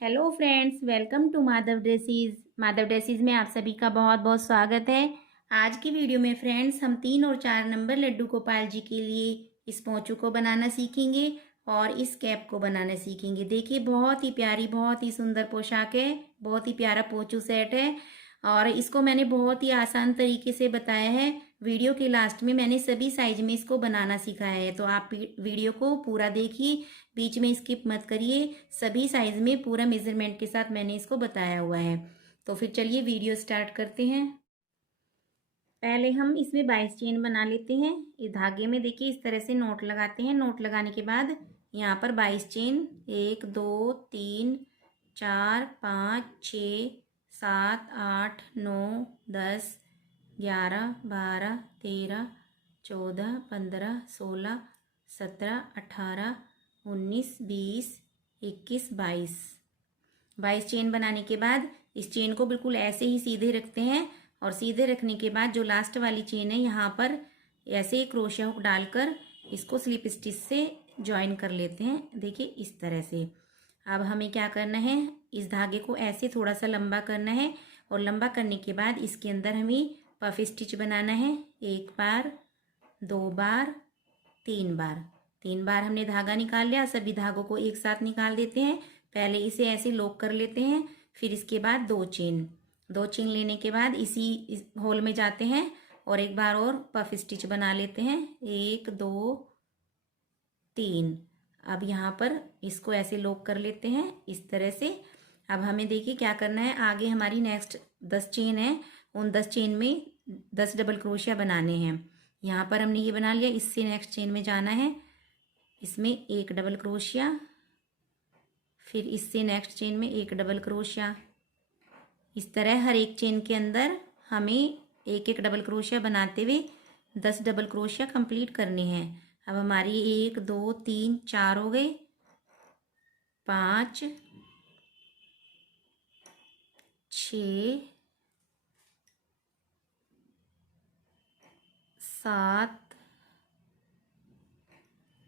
Hello friends, welcome to Madhav dresses. Madhav dresses में आप सभी का बहुत बहुत स्वागत है। आज की वीडियो में फ्रेंड्स हम 3 और 4 नंबर लड्डू गोपाल जी के लिए इस पोंचू को बनाना सीखेंगे और इस कैप को बनाना सीखेंगे। देखिए, बहुत ही प्यारी, बहुत ही सुंदर पोशाक है, बहुत ही प्यारा पोंचू सेट है और इसको मैंने बहुत ही आसान तरीके से बताया है। वीडियो के लास्ट में मैंने सभी साइज में इसको बनाना सिखाया है, तो आप वीडियो को पूरा देखिए, बीच में स्किप मत करिए। सभी साइज में पूरा मेजरमेंट के साथ मैंने इसको बताया हुआ है। तो फिर चलिए वीडियो स्टार्ट करते हैं। पहले हम इसमें 22 चेन बना लेते हैं। इस धागे में देखिए इस तरह से नोट लगाते हैं। नोट लगाने के बाद यहाँ पर 22 चेन 1 2 3 4 5 6 7 8 9 10 11 12 13 14 15 16 17 18 19 20 21 22 चेन बनाने के बाद इस चेन को बिल्कुल ऐसे ही सीधे रखते हैं और सीधे रखने के बाद जो लास्ट वाली चेन है यहाँ पर ऐसे क्रोशिया हुक डालकर इसको स्लिप स्टिच से ज्वाइन कर लेते हैं। देखिए इस तरह से। अब हमें क्या करना है, इस धागे को ऐसे थोड़ा सा लंबा करना है और लंबा करने के बाद इसके अंदर हमें पफ स्टिच बनाना है। 1 बार, 2 बार, 3 बार। 3 बार हमने धागा निकाल लिया। सभी धागों को एक साथ निकाल देते हैं। पहले इसे ऐसे लॉक कर लेते हैं, फिर इसके बाद 2 चेन लेने के बाद इस होल में जाते हैं और एक बार और पफ स्टिच बना लेते हैं। 1 2 3। अब यहाँ पर इसको ऐसे लॉक कर लेते हैं इस तरह से। अब हमें देखिए क्या करना है, आगे हमारी नेक्स्ट 10 चेन है, उन 10 चेन में 10 डबल क्रोशिया बनाने हैं। यहाँ पर हमने ये बना लिया। इससे नेक्स्ट चेन में जाना है, इसमें 1 डबल क्रोशिया, फिर इससे नेक्स्ट चेन में 1 डबल क्रोशिया। इस तरह हर एक चेन के अंदर हमें 1 डबल क्रोशिया बनाते हुए 10 डबल क्रोशिया कंप्लीट करने हैं। अब हमारी 1 2 3 4 हो गए, 5 6 7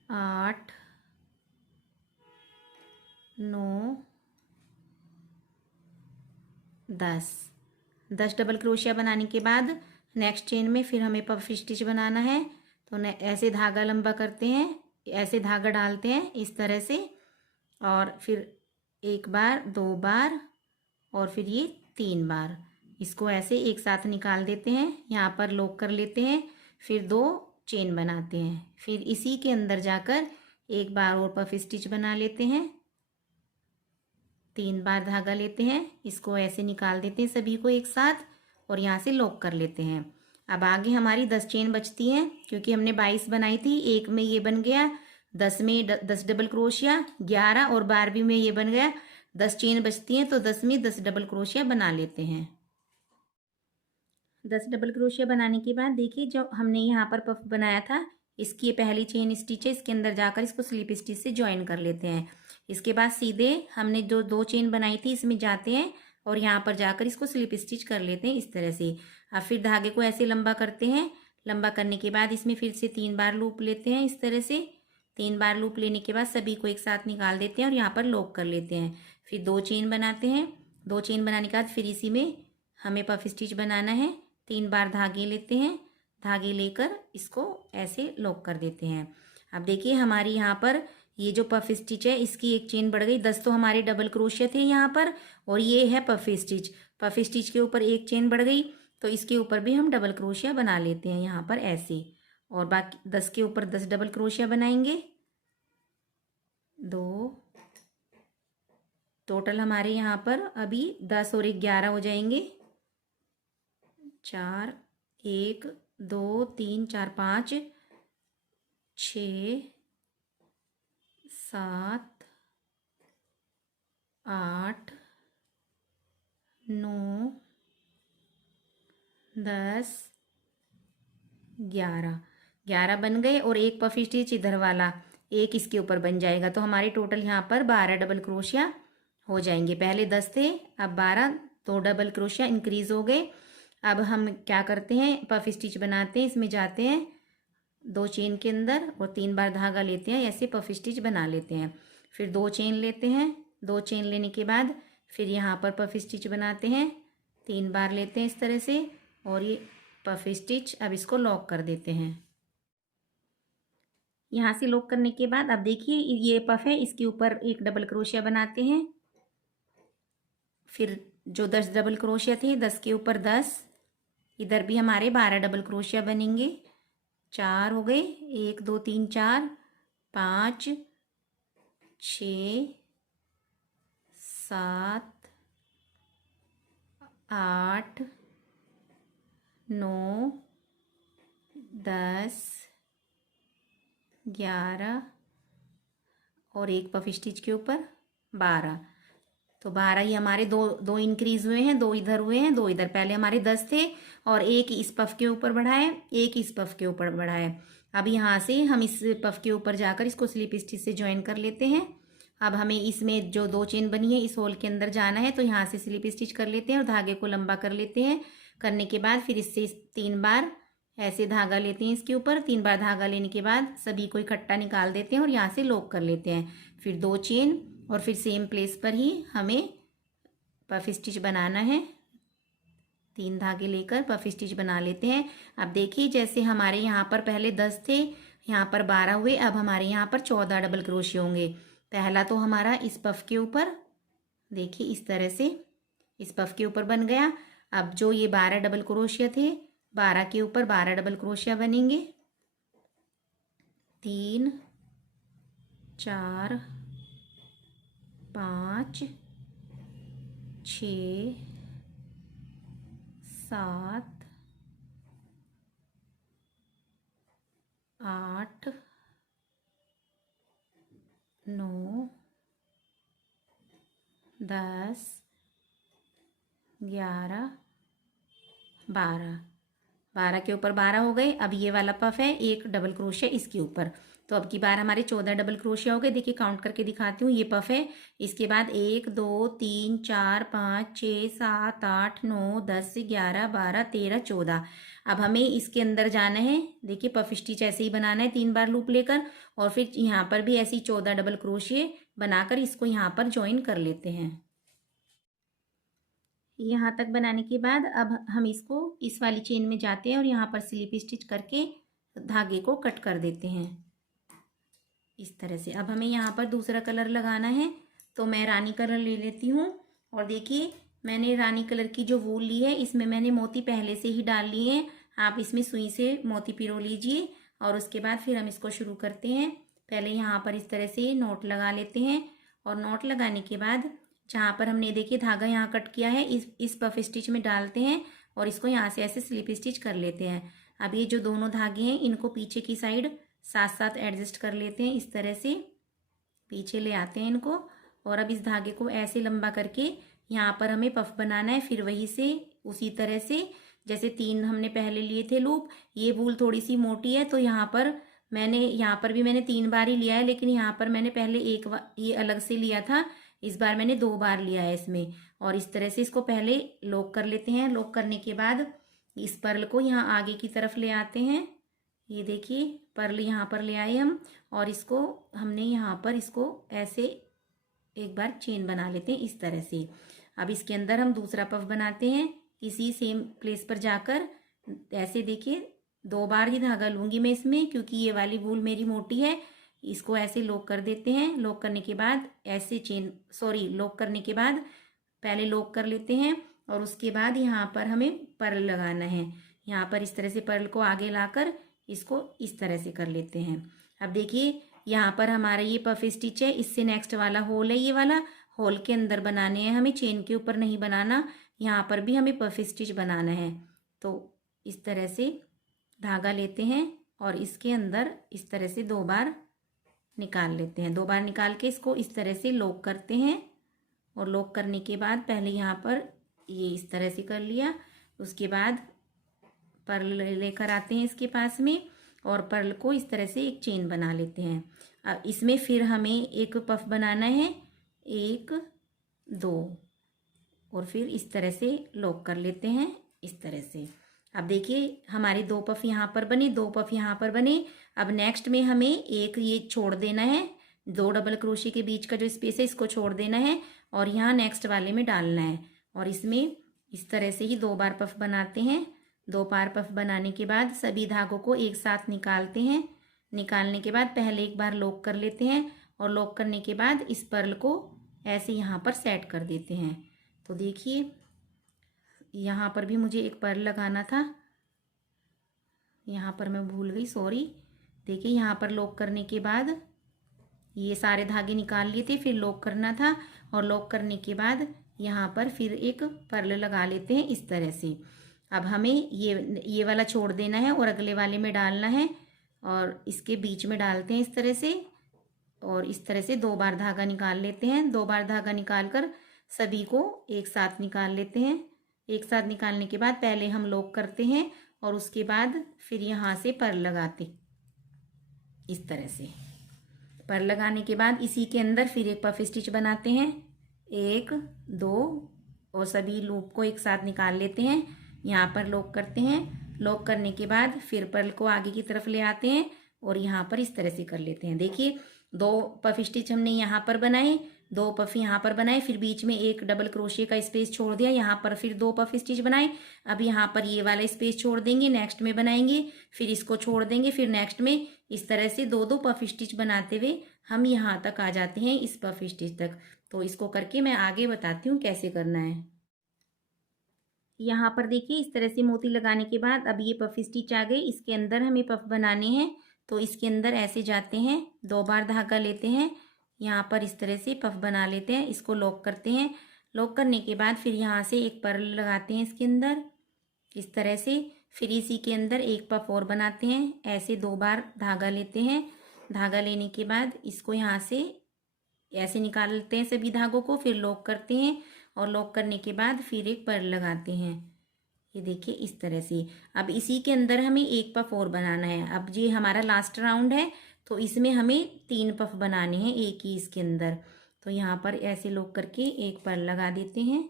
8 9 10 डबल क्रोशिया बनाने के बाद नेक्स्ट चेन में फिर हमें पफ स्टिच बनाना है। तो ऐसे धागा लंबा करते हैं, ऐसे धागा डालते हैं इस तरह से और फिर 1 बार, 2 बार और फिर ये 3 बार। इसको ऐसे एक साथ निकाल देते हैं, यहाँ पर लॉक कर लेते हैं, फिर 2 चेन बनाते हैं, फिर इसी के अंदर जाकर एक बार और पफ स्टिच बना लेते हैं। 3 बार धागा लेते हैं, इसको ऐसे निकाल देते हैं सभी को एक साथ और यहाँ से लॉक कर लेते हैं। अब आगे हमारी 10 चेन बचती हैं, क्योंकि हमने 22 बनाई थी। एक में ये बन गया, 10 में 10 डबल क्रोशिया, 11 और 12वीं में ये बन गया। 10 चेन बचती हैं तो 10 में 10 डबल क्रोशिया बना लेते हैं। 10 डबल क्रोशिया बनाने के बाद देखिए जो हमने यहाँ पर पफ बनाया था, इसकी पहली चेन स्टिच है, इसके अंदर जाकर इसको स्लिप स्टिच से ज्वाइन कर लेते हैं। इसके बाद सीधे हमने जो 2 चेन बनाई थी इसमें जाते हैं और यहाँ पर जाकर इसको स्लिप स्टिच कर लेते हैं इस तरह से। अब फिर धागे को ऐसे लंबा करते हैं। लंबा करने के बाद इसमें फिर से 3 बार लूप लेते हैं इस तरह से। 3 बार लूप लेने के बाद सभी को एक साथ निकाल देते हैं और यहाँ पर लॉक कर लेते हैं। फिर 2 चेन बनाते हैं। 2 चेन बनाने के बाद फिर इसी में हमें पफ स्टिच बनाना है। 3 बार धागे लेते हैं, धागे लेकर इसको ऐसे लॉक कर देते हैं। अब देखिए हमारी यहाँ पर ये जो पफ स्टिच है इसकी एक चेन बढ़ गई। 10 तो हमारे डबल क्रोशिया थे यहाँ पर और ये है पफ स्टिच। पफ स्टिच के ऊपर एक चेन बढ़ गई, तो इसके ऊपर भी हम डबल क्रोशिया बना लेते हैं यहाँ पर ऐसे, और बाकी 10 के ऊपर 10 डबल क्रोशिया बनाएंगे। 2 टोटल हमारे यहाँ पर अभी 10 और 11 हो जाएंगे। 4 1 2 3 4 5 6 7 8 9 10 11 बन गए और एक पफ स्टिच इधर वाला एक इसके ऊपर बन जाएगा। तो हमारे टोटल यहाँ पर 12 डबल क्रोशिया हो जाएंगे। पहले 10 थे, अब 12, 2 डबल क्रोशिया इंक्रीज हो गए। अब हम क्या करते हैं, पफ स्टिच बनाते हैं। इसमें जाते हैं 2 चेन के अंदर और 3 बार धागा लेते हैं, ऐसे पफ स्टिच बना लेते हैं। फिर 2 चेन लेते हैं, 2 चेन लेने के बाद फिर यहाँ पर पफ स्टिच बनाते हैं, 3 बार लेते हैं इस तरह से और ये पफ स्टिच अब इसको लॉक कर देते हैं। यहाँ से लॉक करने के बाद अब देखिए ये पफ है, इसके ऊपर एक डबल क्रोशिया बनाते हैं। फिर जो 10 डबल क्रोशिया थे 10 के ऊपर 10, इधर भी हमारे 12 डबल क्रोशिया बनेंगे। 4 हो गए, 1 2 3 4 5 6 7 8 9 10 11 और एक पफ स्टिच के ऊपर 12। तो 12 ही हमारे दो इंक्रीज हुए हैं, 2 इधर हुए हैं, 2 इधर। पहले हमारे 10 थे और एक इस पफ के ऊपर बढ़ाए, एक इस पफ के ऊपर बढ़ाए। अब यहाँ से हम इस पफ के ऊपर जाकर इसको स्लिप स्टिच से ज्वाइन कर लेते हैं। अब हमें इसमें जो 2 चेन बनी है इस होल के अंदर जाना है, तो यहाँ से स्लिप स्टिच कर लेते हैं और धागे को लंबा कर लेते हैं। करने के बाद फिर इससे 3 बार ऐसे धागा लेते हैं इसके ऊपर। 3 बार धागा लेने के बाद सभी को इकट्ठा निकाल देते हैं और यहाँ से लॉक कर लेते हैं। फिर 2 चेन और फिर सेम प्लेस पर ही हमें पफ स्टिच बनाना है। 3 धागे लेकर पफ स्टिच बना लेते हैं। अब देखिए जैसे हमारे यहाँ पर पहले 10 थे, यहाँ पर 12 हुए, अब हमारे यहाँ पर 14 डबल क्रोशिया होंगे। पहला तो हमारा इस पफ के ऊपर, देखिए इस तरह से इस पफ के ऊपर बन गया। अब जो ये 12 डबल क्रोशिया थे, 12 के ऊपर 12 डबल क्रोशिया बनेंगे। 3 4 5 6 7 8 9 10 11 12। 12 के ऊपर 12 हो गए। अब ये वाला पफ है, एक डबल क्रोशिया इसके ऊपर, तो अब की बार हमारे 14 डबल क्रोशिया हो गए। देखिए काउंट करके दिखाती हूँ। ये पफ है, इसके बाद 1 2 3 4 5 6 7 8 9 10 11 12 13 14। अब हमें इसके अंदर जाना है। देखिए पफ स्टिच ऐसे ही बनाना है 3 बार लूप लेकर और फिर यहाँ पर भी ऐसे ही 14 डबल क्रोशिये बनाकर इसको यहाँ पर ज्वाइन कर लेते हैं। यहाँ तक बनाने के बाद अब हम इसको इस वाली चेन में जाते हैं और यहाँ पर स्लिप स्टिच करके धागे को कट कर देते हैं इस तरह से। अब हमें यहाँ पर दूसरा कलर लगाना है, तो मैं रानी कलर ले लेती हूँ। और देखिए मैंने रानी कलर की जो वूल ली है इसमें मैंने मोती पहले से ही डाल लिए हैं। आप इसमें सुई से मोती पिरो लीजिए और उसके बाद फिर हम इसको शुरू करते हैं। पहले यहाँ पर इस तरह से नोट लगा लेते हैं और नोट लगाने के बाद जहाँ पर हमने देखिए धागा यहाँ कट किया है इस पफ स्टिच में डालते हैं और इसको यहाँ से ऐसे स्लिप स्टिच कर लेते हैं। अब ये जो दोनों धागे हैं इनको पीछे की साइड साथ साथ एडजस्ट कर लेते हैं, इस तरह से पीछे ले आते हैं इनको। और अब इस धागे को ऐसे लंबा करके यहाँ पर हमें पफ बनाना है। फिर वही से उसी तरह से जैसे 3 हमने पहले लिए थे लूप, ये वूल थोड़ी सी मोटी है तो यहाँ पर भी मैंने 3 बार ही लिया है, लेकिन यहाँ पर मैंने पहले ये अलग से लिया था, इस बार मैंने 2 बार लिया है इसमें। और इस तरह से इसको पहले लॉक कर लेते हैं। लॉक करने के बाद इस पर्ल को यहाँ आगे की तरफ ले आते हैं। ये देखिए पर्ल यहाँ पर ले आए हम और इसको हमने यहाँ पर इसको ऐसे एक बार चेन बना लेते हैं इस तरह से। अब इसके अंदर हम दूसरा पफ बनाते हैं इसी सेम प्लेस पर जाकर। ऐसे देखिए 2 बार ही धागा लूँगी मैं इसमें, क्योंकि ये वाली वूल मेरी मोटी है। इसको ऐसे लॉक कर देते हैं। लॉक करने के बाद ऐसे लॉक करने के बाद पहले लॉक कर लेते हैं और उसके बाद यहाँ पर हमें पर्ल लगाना है। यहाँ पर इस तरह से पर्ल को आगे लाकर इसको इस तरह से कर लेते हैं। अब देखिए यहाँ पर हमारा ये पफ स्टिच है, इससे नेक्स्ट वाला होल है, ये वाला होल के अंदर बनाने हैं हमें, चेन के ऊपर नहीं बनाना। यहाँ पर भी हमें पफ स्टिच बनाना है। तो इस तरह से धागा लेते हैं और इसके अंदर इस तरह से 2 बार निकाल लेते हैं। 2 बार निकाल के इसको इस तरह से लॉक करते हैं। और लॉक करने के बाद पहले यहाँ पर ये इस तरह से कर लिया, उसके बाद पर्ल लेकर आते हैं इसके पास में और पर्ल को इस तरह से एक चेन बना लेते हैं। अब इसमें फिर हमें एक पफ बनाना है, 1 2 और फिर इस तरह से लॉक कर लेते हैं इस तरह से। अब देखिए हमारे 2 पफ यहाँ पर बने, 2 पफ यहाँ पर बने। अब नेक्स्ट में हमें एक ये छोड़ देना है, दो डबल क्रोशे के बीच का जो स्पेस है इसको छोड़ देना है और यहाँ नेक्स्ट वाले में डालना है। और इसमें इस तरह से ही 2 बार पफ बनाते हैं। 2 बार पफ बनाने के बाद सभी धागों को एक साथ निकालते हैं। निकालने के बाद पहले एक बार लॉक कर लेते हैं और लॉक करने के बाद इस पर्ल को ऐसे यहाँ पर सेट कर देते हैं। तो देखिए यहाँ पर भी मुझे एक पर्ल लगाना था, यहाँ पर मैं भूल गई, सॉरी। देखिए यहाँ पर लॉक करने के बाद ये सारे धागे निकाल लिए थे, फिर लॉक करना था और लॉक करने के बाद यहाँ पर फिर एक पर्ल लगा लेते हैं इस तरह से। अब हमें ये वाला छोड़ देना है और अगले वाले में डालना है और इसके बीच में डालते हैं इस तरह से और इस तरह से 2 बार धागा निकाल लेते हैं। 2 बार धागा निकाल कर सभी को एक साथ निकाल लेते हैं। एक साथ निकालने के बाद पहले हम लॉक करते हैं और उसके बाद फिर यहाँ से पर्ल लगाते इस तरह से। पर्ल लगाने के बाद इसी के अंदर फिर एक पफ स्टिच बनाते हैं, 1 2 और सभी लूप को एक साथ निकाल लेते हैं। यहाँ पर लॉक करते हैं। लॉक करने के बाद फिर पर्ल को आगे की तरफ ले आते हैं और यहाँ पर इस तरह से कर लेते हैं। देखिए 2 पफ स्टिच हमने यहाँ पर बनाए, 2 पफ यहाँ पर बनाए, फिर बीच में एक डबल क्रोशिया का स्पेस छोड़ दिया, यहाँ पर फिर 2 पफ स्टिच बनाए। अब यहाँ पर ये वाला स्पेस छोड़ देंगे, नेक्स्ट में बनाएंगे, फिर इसको छोड़ देंगे, फिर नेक्स्ट में। इस तरह से 2 पफ स्टिच बनाते हुए हम यहाँ तक आ जाते हैं, इस पफ स्टिच तक। तो इसको करके मैं आगे बताती हूँ कैसे करना है। यहाँ पर देखिए इस तरह से मोती लगाने के बाद अब ये पफ स्टिच आ गए, इसके अंदर हमें पफ बनाने हैं। तो इसके अंदर ऐसे जाते हैं, 2 बार धागा लेते हैं, यहाँ पर इस तरह से पफ बना लेते हैं, इसको लॉक करते हैं। लॉक करने के बाद फिर यहाँ से एक पर्ल लगाते हैं इसके अंदर इस तरह से। फिर इसी के अंदर एक पफ और बनाते हैं, ऐसे 2 बार धागा लेते हैं। धागा लेने के बाद इसको यहाँ से ऐसे निकालते हैं सभी धागों को, फिर लॉक करते हैं और लॉक करने के बाद फिर एक पर्ल लगाते हैं, ये देखिए इस तरह से। अब इसी के अंदर हमें एक पफ और बनाना है। अब ये हमारा लास्ट राउंड है तो इसमें हमें 3 पफ बनाने हैं एक ही इसके अंदर। तो यहाँ पर ऐसे लॉक करके एक पर्ल लगा देते हैं।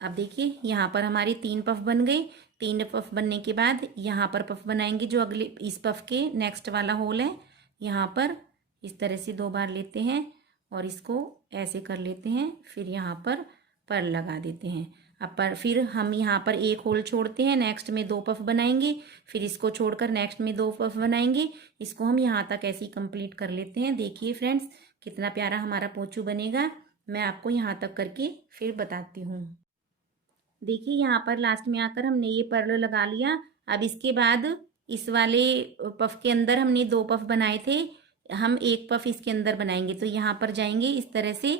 अब देखिए यहाँ पर हमारे 3 पफ बन गए। 3 पफ बनने के बाद यहाँ पर पफ बनाएंगे जो अगले इस पफ के नेक्स्ट वाला होल है। यहाँ पर इस तरह से 2 बार लेते हैं और इसको ऐसे कर लेते हैं, फिर यहाँ पर पर्ल लगा देते हैं। अब पर फिर हम यहाँ पर एक होल छोड़ते हैं, नेक्स्ट में 2 पफ बनाएंगे, फिर इसको छोड़कर नेक्स्ट में 2 पफ बनाएंगे। इसको हम यहाँ तक ऐसे ही कंप्लीट कर लेते हैं। देखिए फ्रेंड्स कितना प्यारा हमारा पोंचू बनेगा। मैं आपको यहाँ तक करके फिर बताती हूँ। देखिए यहाँ पर लास्ट में आकर हमने ये पर्ल लगा लिया। अब इसके बाद इस वाले पफ के अंदर हमने 2 पफ बनाए थे, हम एक पफ इसके अंदर बनाएंगे। तो यहाँ पर जाएंगे इस तरह से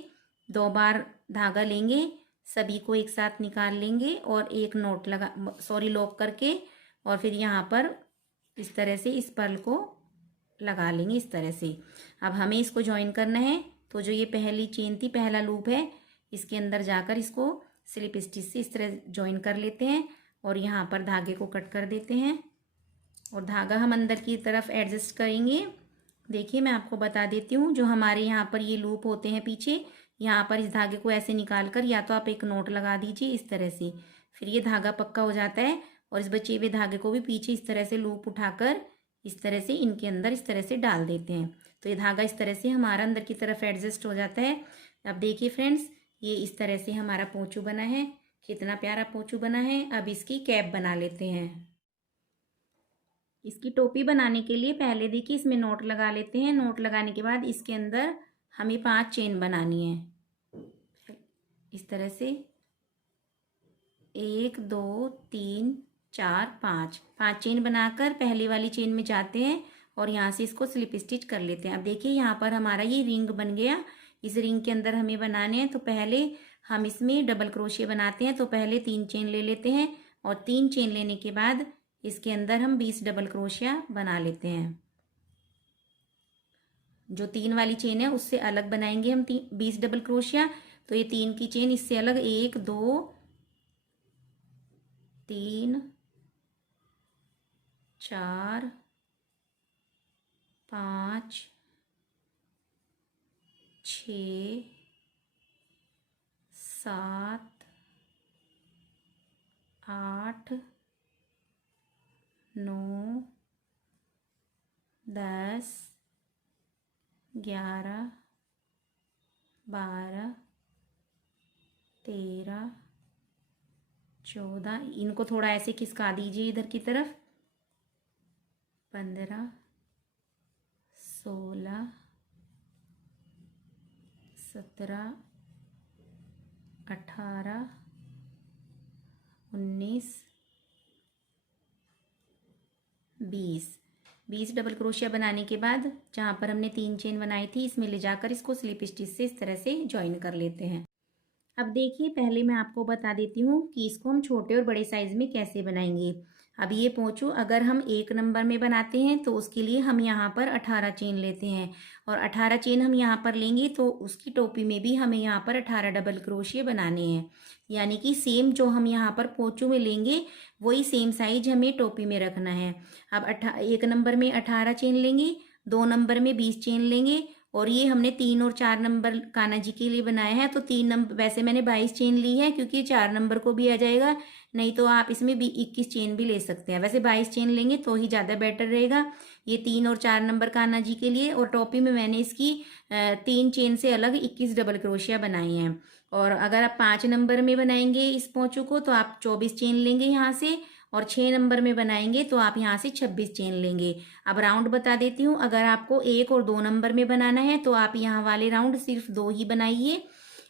2 बार धागा लेंगे, सभी को एक साथ निकाल लेंगे और एक नोट लॉक करके और फिर यहाँ पर इस तरह से इस पर्ल को लगा लेंगे इस तरह से। अब हमें इसको ज्वाइन करना है। तो जो ये पहली चेन थी, पहला लूप है, इसके अंदर जाकर इसको स्लिप स्टिच से इस तरह ज्वाइन कर लेते हैं और यहाँ पर धागे को कट कर देते हैं और धागा हम अंदर की तरफ एडजस्ट करेंगे। देखिए मैं आपको बता देती हूँ, जो हमारे यहाँ पर ये लूप होते हैं पीछे, यहाँ पर इस धागे को ऐसे निकाल कर या तो आप एक नोट लगा दीजिए इस तरह से, फिर ये धागा पक्का हो जाता है। और इस बचे हुए धागे को भी पीछे इस तरह से लूप उठाकर इस तरह से इनके अंदर इस तरह से डाल देते हैं। तो ये धागा इस तरह से हमारा अंदर की तरफ एडजस्ट हो जाता है। अब देखिए फ्रेंड्स ये इस तरह से हमारा पोंचू बना है, कितना प्यारा पोंचू बना है। अब इसकी कैप बना लेते हैं। इसकी टोपी बनाने के लिए पहले देखिए इसमें नोट लगा लेते हैं। नोट लगाने के बाद इसके अंदर हमें 5 चेन बनानी है इस तरह से, 1 2 3 4 5 चेन बनाकर पहली वाली चेन में जाते हैं और यहाँ से इसको स्लिप स्टिच कर लेते हैं। अब देखिए यहाँ पर हमारा ये रिंग बन गया। इस रिंग के अंदर हमें बनाने हैं तो पहले हम इसमें डबल क्रोशिया बनाते हैं। तो पहले 3 चेन ले लेते हैं और 3 चेन लेने के बाद इसके अंदर हम 20 डबल क्रोशिया बना लेते हैं। जो 3 वाली चेन है उससे अलग बनाएंगे हम 20 डबल क्रोशिया। तो ये 3 की चेन इससे अलग 1 2 3 4 5 6 7 8 9 10 11, 12, 13, 14, इनको थोड़ा ऐसे खिसका दीजिए इधर की तरफ, 15, 16, 17, 18, 19, 20 डबल क्रोशिया बनाने के बाद जहाँ पर हमने 3 चेन बनाई थी इसमें ले जाकर इसको स्लिप स्टिच से इस तरह से ज्वाइन कर लेते हैं। अब देखिए, पहले मैं आपको बता देती हूँ कि इसको हम छोटे और बड़े साइज़ में कैसे बनाएंगे। अब ये पोंचू अगर हम 1 नंबर में बनाते हैं तो उसके लिए हम यहाँ पर 18 चेन लेते हैं, और 18 चेन हम यहाँ पर लेंगे तो उसकी टोपी में भी हमें यहाँ पर 18 डबल क्रोशिया बनाने हैं। यानी कि सेम जो हम यहाँ पर पोंचू में लेंगे वही सेम साइज हमें टोपी में रखना है। अब 1 नंबर में 18 चेन लेंगे, 2 नंबर में 20 चेन लेंगे, और ये हमने 3 और 4 नंबर कान्हा जी के लिए बनाया है तो 3 नंबर, वैसे मैंने 22 चेन ली है क्योंकि 4 नंबर को भी आ जाएगा, नहीं तो आप इसमें भी 21 चेन भी ले सकते हैं। वैसे 22 चेन लेंगे तो ही ज़्यादा बेटर रहेगा। ये 3 और 4 नंबर कान्हा जी के लिए, और टोपी में मैंने इसकी 3 चेन से अलग 21 डबल क्रोशिया बनाए हैं। और अगर आप 5 नंबर में बनाएंगे इस पोंचू को तो आप 24 चेन लेंगे यहाँ से, और 6 नंबर में बनाएंगे तो आप यहाँ से 26 चेन लेंगे। अब राउंड बता देती हूँ, अगर आपको 1 और 2 नंबर में बनाना है तो आप यहाँ वाले राउंड सिर्फ 2 ही बनाइए,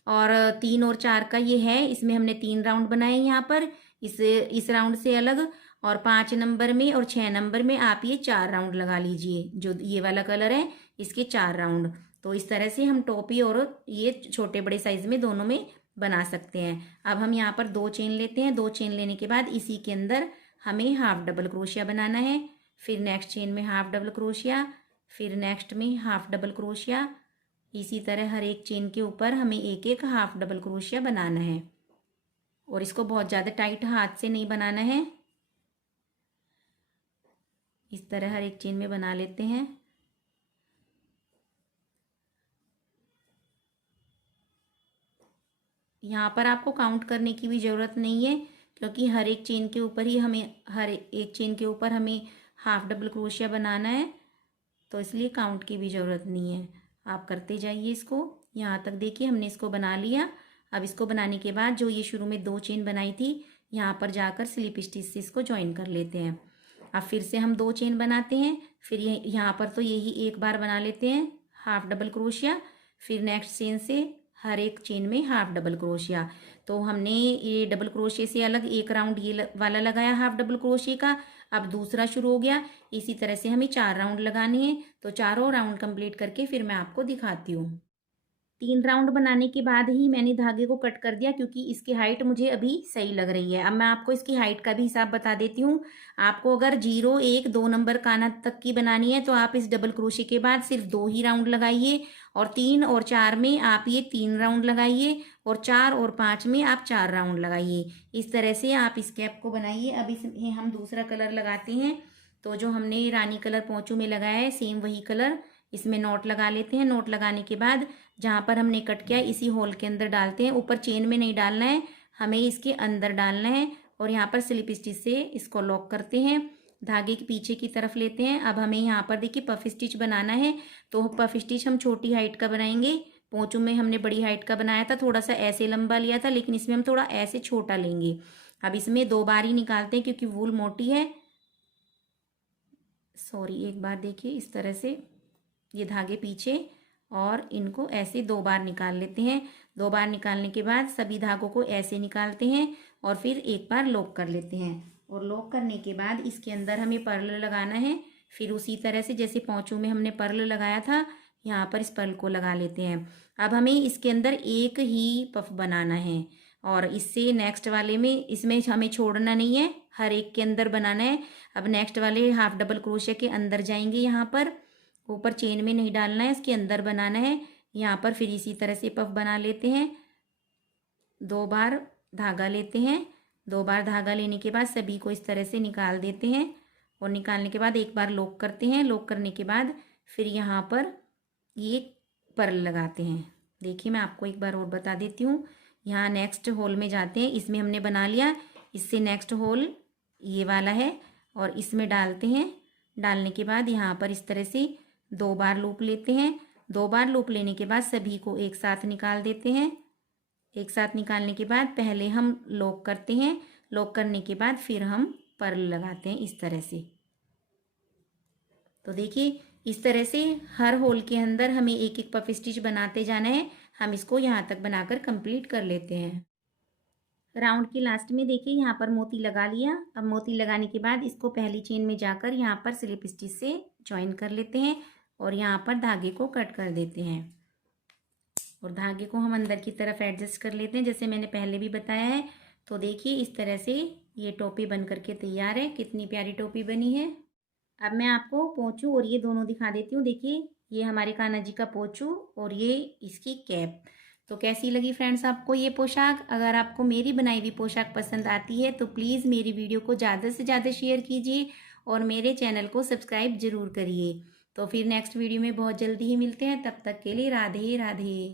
और 3 और 4 का ये है, इसमें हमने 3 राउंड बनाए यहाँ पर इस राउंड से अलग, और 5 नंबर में और 6 नंबर में आप ये 4 राउंड लगा लीजिए, जो ये वाला कलर है इसके 4 राउंड। तो इस तरह से हम टोपी और ये छोटे बड़े साइज में दोनों में बना सकते हैं। अब हम यहाँ पर 2 चेन लेते हैं, 2 चेन लेने के बाद इसी के अंदर हमें हाफ डबल क्रोशिया बनाना है, फिर नेक्स्ट चेन में हाफ डबल क्रोशिया, फिर नेक्स्ट में हाफ डबल क्रोशिया, इसी तरह हर एक चेन के ऊपर हमें एक एक हाफ डबल क्रोशिया बनाना है। और इसको बहुत ज़्यादा टाइट हाथ से नहीं बनाना है, इस तरह हर एक चेन में बना लेते हैं। यहाँ पर आपको काउंट करने की भी ज़रूरत नहीं है क्योंकि हर एक चेन के ऊपर ही हमें हाफ डबल क्रोशिया बनाना है, तो इसलिए काउंट की भी ज़रूरत नहीं है। आप करते जाइए इसको। यहाँ तक देखिए हमने इसको बना लिया। अब इसको बनाने के बाद जो ये शुरू में 2 चेन बनाई थी यहाँ पर जाकर स्लिप स्टिच से इसको ज्वाइन कर लेते हैं। अब फिर से हम 2 चेन बनाते हैं, फिर यहाँ पर तो यही एक बार बना लेते हैं हाफ डबल क्रोशिया, फिर नेक्स्ट चेन से हर एक चेन में हाफ डबल क्रोशिया। तो हमने ये डबल क्रोशिया से अलग एक राउंड ये वाला लगाया हाफ डबल क्रोशिया का, अब दूसरा शुरू हो गया। इसी तरह से हमें 4 राउंड लगाने हैं, तो चारों राउंड कंप्लीट करके फिर मैं आपको दिखाती हूँ। 3 राउंड बनाने के बाद ही मैंने धागे को कट कर दिया क्योंकि इसकी हाइट मुझे अभी सही लग रही है। अब मैं आपको इसकी हाइट का भी हिसाब बता देती हूँ। आपको अगर 0, 1, 2 नंबर कान्हा तक की बनानी है तो आप इस डबल क्रोशे के बाद सिर्फ 2 ही राउंड लगाइए, और 3 और 4 में आप ये 3 राउंड लगाइए, और 4 और 5 में आप 4 राउंड लगाइए। इस तरह से आप इस कैप को बनाइए। अब इसमें हम दूसरा कलर लगाते हैं, तो जो हमने रानी कलर पोंचू में लगाया है सेम वही कलर इसमें नोट लगा लेते हैं। नोट लगाने के बाद जहाँ पर हमने कट किया इसी होल के अंदर डालते हैं। ऊपर चेन में नहीं डालना है, हमें इसके अंदर डालना है, और यहाँ पर स्लिप स्टिच से इसको लॉक करते हैं। धागे के पीछे की तरफ लेते हैं। अब हमें यहाँ पर देखिए पफ स्टिच बनाना है, तो पफ स्टिच हम छोटी हाइट का बनाएंगे। पोंचू में हमने बड़ी हाइट का बनाया था, थोड़ा सा ऐसे लंबा लिया था, लेकिन इसमें हम थोड़ा ऐसे छोटा लेंगे। अब इसमें 2 बार ही निकालते हैं क्योंकि वूल मोटी है। एक बार देखिए इस तरह से ये धागे पीछे, और इनको ऐसे 2 बार निकाल लेते हैं। 2 बार निकालने के बाद सभी धागों को ऐसे निकालते हैं और फिर एक बार लॉक कर लेते हैं। और लॉक करने के बाद इसके अंदर हमें पर्ल लगाना है। फिर उसी तरह से जैसे पोंचू में हमने पर्ल लगाया था, यहाँ पर इस पर्ल को लगा लेते हैं। अब हमें इसके अंदर एक ही पफ बनाना है, और इससे नेक्स्ट वाले में इसमें हमें छोड़ना नहीं है, हर एक के अंदर बनाना है। अब नेक्स्ट वाले हाफ डबल क्रोशिया के अंदर जाएंगे, यहाँ पर ऊपर चेन में नहीं डालना है, इसके अंदर बनाना है। यहाँ पर फिर इसी तरह से पफ बना लेते हैं। 2 बार धागा लेते हैं। 2 बार धागा लेने के बाद सभी को इस तरह से निकाल देते हैं, और निकालने के बाद एक बार लॉक करते हैं। लॉक करने के बाद फिर यहाँ पर ये पर्ल लगाते हैं। देखिए मैं आपको एक बार और बता देती हूँ। यहाँ नेक्स्ट होल में जाते हैं, इसमें हमने बना लिया, इससे नेक्स्ट होल ये वाला है, और इसमें डालते हैं। डालने के बाद यहाँ पर इस तरह से 2 बार लूप लेते हैं, 2 बार लूप लेने के बाद सभी को एक साथ निकाल देते हैं। एक साथ निकालने के बाद पहले हम लॉक करते हैं, लॉक करने के बाद फिर हम पर्ल लगाते हैं इस तरह से। तो देखिए इस तरह से हर होल के अंदर हमें एक एक पफ स्टिच बनाते जाना है। हम इसको यहाँ तक बनाकर कंप्लीट कर लेते हैं। राउंड के लास्ट में देखिए यहाँ पर मोती लगा लिया। अब मोती लगाने के बाद इसको पहली चेन में जाकर यहाँ पर स्लिप स्टिच से ज्वाइन कर लेते हैं और यहाँ पर धागे को कट कर देते हैं और धागे को हम अंदर की तरफ एडजस्ट कर लेते हैं जैसे मैंने पहले भी बताया है। तो देखिए इस तरह से ये टोपी बन करके तैयार है। कितनी प्यारी टोपी बनी है। अब मैं आपको पोंचू और ये दोनों दिखा देती हूँ। देखिए ये हमारे कान्हा जी का पोंचू और ये इसकी कैप। तो कैसी लगी फ्रेंड्स आपको ये पोशाक? अगर आपको मेरी बनाई हुई पोशाक पसंद आती है तो प्लीज़ मेरी वीडियो को ज़्यादा से ज़्यादा शेयर कीजिए और मेरे चैनल को सब्सक्राइब ज़रूर करिए। तो फिर नेक्स्ट वीडियो में बहुत जल्दी ही मिलते हैं। तब तक के लिए राधे राधे।